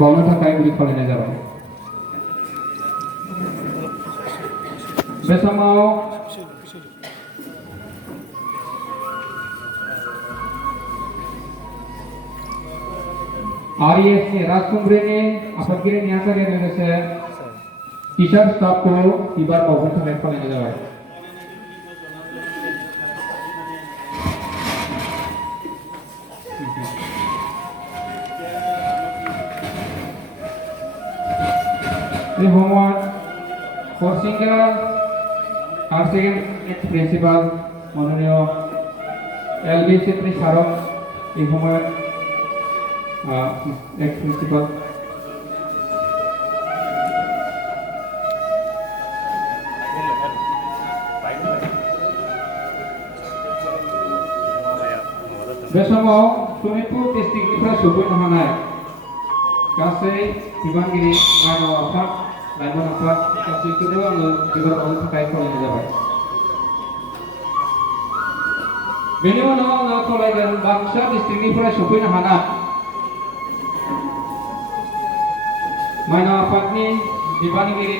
बावनो थाखाय गुरै खावलायनाय जाबाय। बे समाव RES राजखुंग्रिनि आफादगिरि नेहाथारि लोगोसे टीचार स्टाफखौ बिबार बावनो थाखाय खावलायनाय जाबाय। The Homework Hostinga Higher Secondary Principal Manonio LB Chetri Sarok the Homework ex-principal बेसमाव Sonitpur डिस्ट्रिक्टनिफ्राय सफैनो हानाय गासै बिबानगिरि माइनाव आफाद लाइमोन आफाद गासैखौबो आङो बिबार बावनो थाखाय खावलायनाय जाबाय। बेनि उनाव आङो खावलायगोन बाक्सा डिस्ट्रिक्टनिफ्राय सफैनो हानाय माइनाव आफादनि बिबानगिरि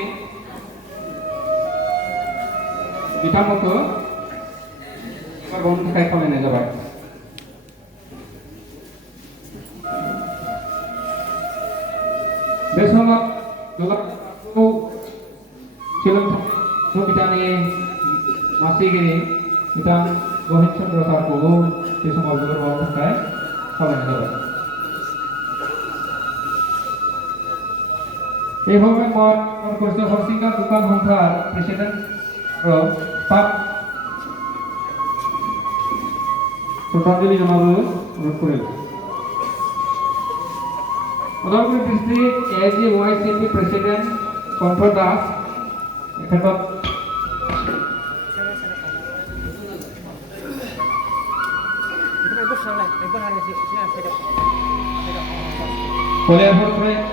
बिथांमोनखौ बिबार बावनो थाखाय खावलायनाय जाबाय। बे समाव दुलारायखौ सोलोंथाइ बिथांनि मासिगिरि बिथां गहित चन्द्र सारखौबो बे समाव बिबार बावनो थाखाय खावलायनाय जाबाय। এইভাবে কর্কশ হরসিংগা দোকান সংস্থার প্রেসিডেন্ট স্টাফ শ্রদ্ধাঞ্জলি জানাবো অনুরোধ করি। Udalguri District AGYCP President Control Das ক্ষেত্ৰত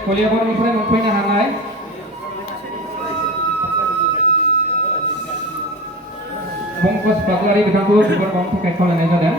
कलियाबरनिफ्राय मोनफैनो हानाय पंकज पाटलारि बिथांखौ बिबार बावनो थाखाय खावलायनाय जादों।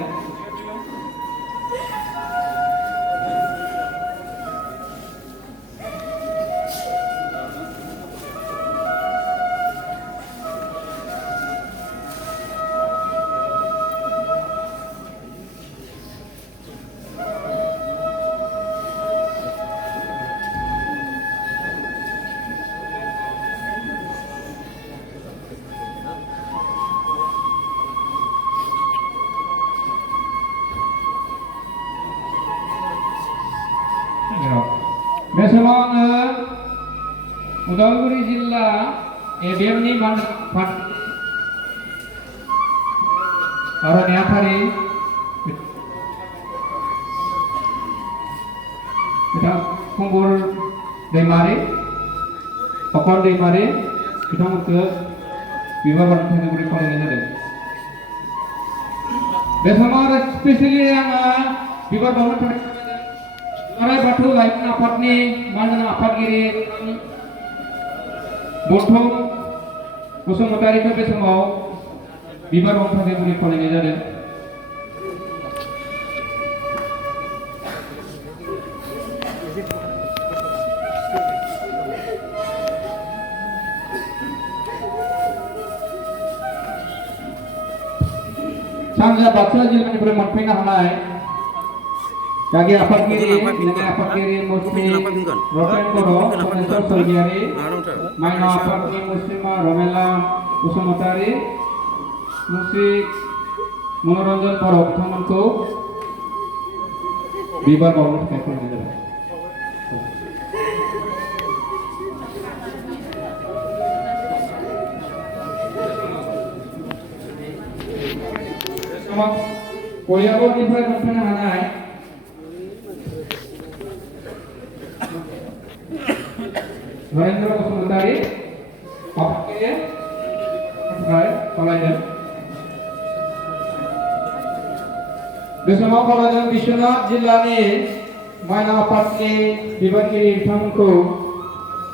बे समाव आङो उदालगुरि जिल्ला ABMनि आरो नेहाथारि बिथां खुंगुर दैमारि अकल दैमारि बिथांमोनखौ बिबार बावनो थाखाय गुरै खावलायनाय जादों। बे समाव आरो स्पेसियेलि आङो बिबार बावनो थाखाय दुलाराय बाथौ लाइमोन आफादनि मानगोनां आफादगिरि बन्धु बसुमतारिखौ बे समाव बिबार बावनो थाखाय गुरै खावलायनाय जादों। सानजा बाक्सा जिल्लानिफ्राय मोनफैनो हानाय गागि आफादगिरि मुस्लिम रतेन बर' सनेश्वर स्वर्गियारि माइनाव आफादनि मुस्लिमा रमेला बसुमतारि मुस्रि मनोरन्जन बर' बिथांमोनखौ बिबार बावनो थाखाय खावलायनाय जाबाय। कलियाबरनिफ्राय मोनफैनो हानाय नरेन्द्र बसुमतारि आफादगिरि खावलायदों। बे समाव खावलायदों बिश्वनाथ जिल्लानि माइनाव आफादनि बिबानगिरि बिथांमोनखौ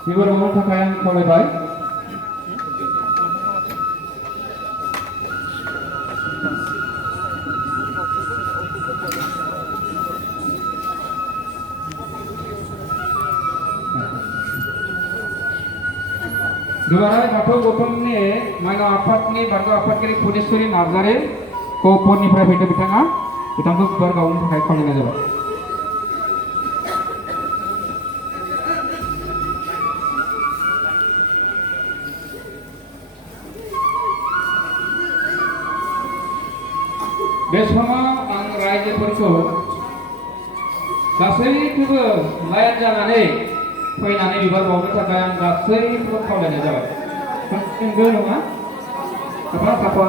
बिबार बावनो थाखाय आं खावलायबाय। Dubarai Bathau Gotongni Maino Afatni Barga Afatkari Pudisuri Nazari ko Ponniफ्राय फैदों बिथाङा बिथांखौ बिबार बावनो थाखाय खावलायनाय जाबाय। बे समाव आं रायजोफोरखौ गासैखौबो लाइन जानानै फैनानै बिबार बावनो थाखाय आं गासैखौबो खावलायनाय जाबाय। नंगौ नङा? साफा साफा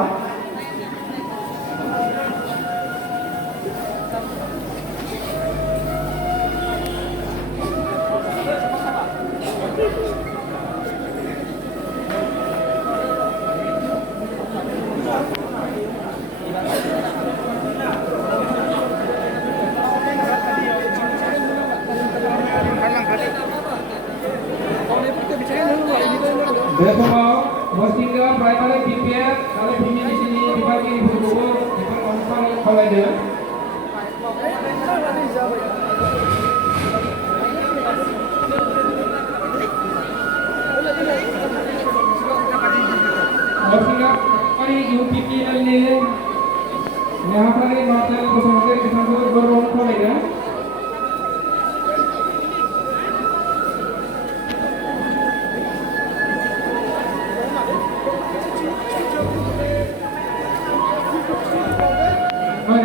बे समाव मसिंगा प्राइमारि बिपिएफ आरो फिमिनिसिनि बिबारगिरिफोरखौबो बिबार बावनो खावलायदों। मसिंगा प्राइमारि यूपीपीएलनि नेहाथारि मार्शेल बसुमतारी बिथांखौ बिबार बावनो खावलायदों।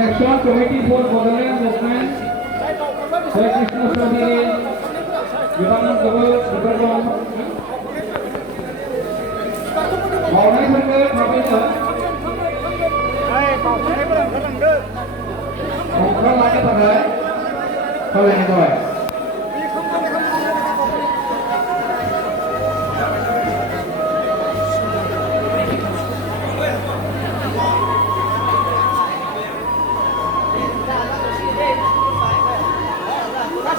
Action Committee for Bodoland Movement, Sri Krishna Swami, Yohannes Gobel, Superbom. Maulai Sarkar, Professor. Maulai Sarkar, Professor.